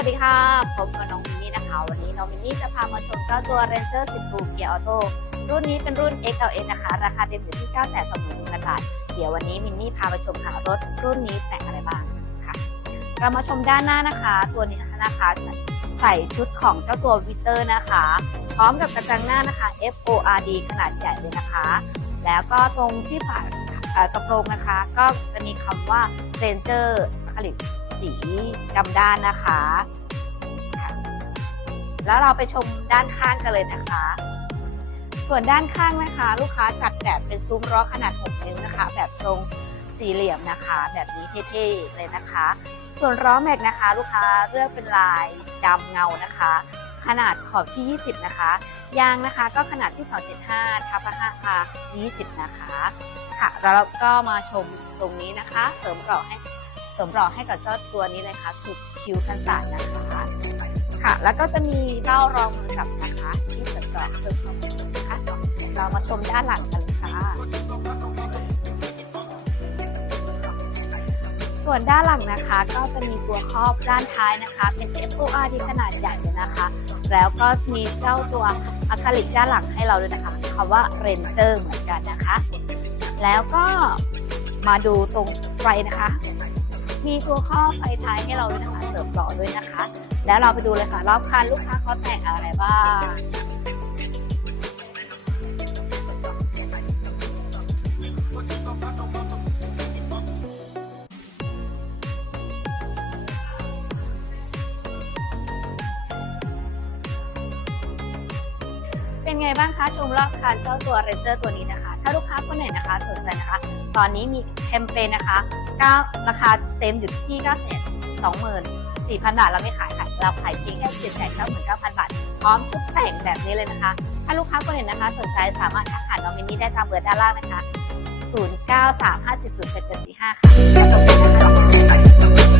วัสดีค่ะผมกับน้องมินนี่นะคะ วันนี้น้องมินนี่จะพามาชมเจ้าตัว Ranger 12 Gear Auto รุ่นนี้เป็นรุ่น XLS นะคะ ราคาเต็มอยู่ที่ 9 2 0 0 0 0บาท เดี๋ยววันนี้มินนี่พาไปชมค่ะรถรุ่นนี้แต่งอะไรบ้างค่ะ เรามาชมด้านหน้านะคะ ตัวนี้นะคะใส่ชุดของเจ้าตัววิเตอร์นะคะ พร้อมกับกระจังหน้านะคะ FORD ขนาดใหญ่เลยนะคะ แล้วก็ตรงที่ฝากระโปรงนะคะ ก็จะมีคำว่า Ranger ผลิต สีดำด้านนะคะ แล้วเราไปชมด้านข้างกันเลยนะคะ ส่วนด้านข้างนะคะ ลูกค้าจัดแบบเป็นซุ้มล้อขนาด 6 นิ้วนะคะ แบบทรงสี่เหลี่ยมนะคะ แบบนี้เท่ๆเลยนะคะ ส่วนล้อแม็กนะคะ ลูกค้าเลือกเป็นลายดำเงานะคะ ขนาดขอบที่ 20 นะคะ ยางนะคะก็ขนาดที่ 275ทับ5 R 20 นะคะ ค่ะแล้วเราก็มาชมตรงนี้นะคะ เสริมกราะให้ สริมราะให้กับเจ้าตัวนี้เลยค่ะคือคิวกันศาสตร์นะคะค่ะ แล้วก็จะมีเบ้ารองมือจับนะคะ ที่เสริมราะเพิ่มความเป็นนะคะเรามาชมด้านหลังกันเลยค่ะ ส่วนด้านหลังนะคะ ก็จะมีตัวครอบด้านท้ายนะคะ เป็น FOR ที่ขนาดใหญ่เลยนะคะ แล้วก็มีเจ้าตัวอะคริลิกด้านหลังให้เราด้วยนะคะคำว่า Ranger เหมือนกันนะคะ แล้วก็มาดูตรงไฟนะคะ มีตัวข้อไฟท้ายให้เราด้วยนะคะเสริมต่อด้วยนะคะ แล้วเราไปดูเลยค่ะ รอบคันลูกค้าเขาแต่งอะไรบ้างเป็นไงบ้างคะชมรอบคันเจ้าตัว Ranger ตัวนี้นะคะาลูกค้าคนไหนนะคะสนใจนะคะ ตอนนี้มีแคมเปญนะคะ9ราคาเต็มอยู่ที่ 9 2 4 0 0 0 บาทเราไม่ขายค่ะ เราขายเพียงแค่7 9 9 0 0 บาท พร้อมชุดแต่งแบบนี้เลยนะคะ ถ้าลูกค้าคนไหนนะคะ สนใจสามารถทักหาน้องมินนี่ได้ตามเบอร์ด้านล่างนะคะ 0935407745ค่ะขอบคุณนะคะ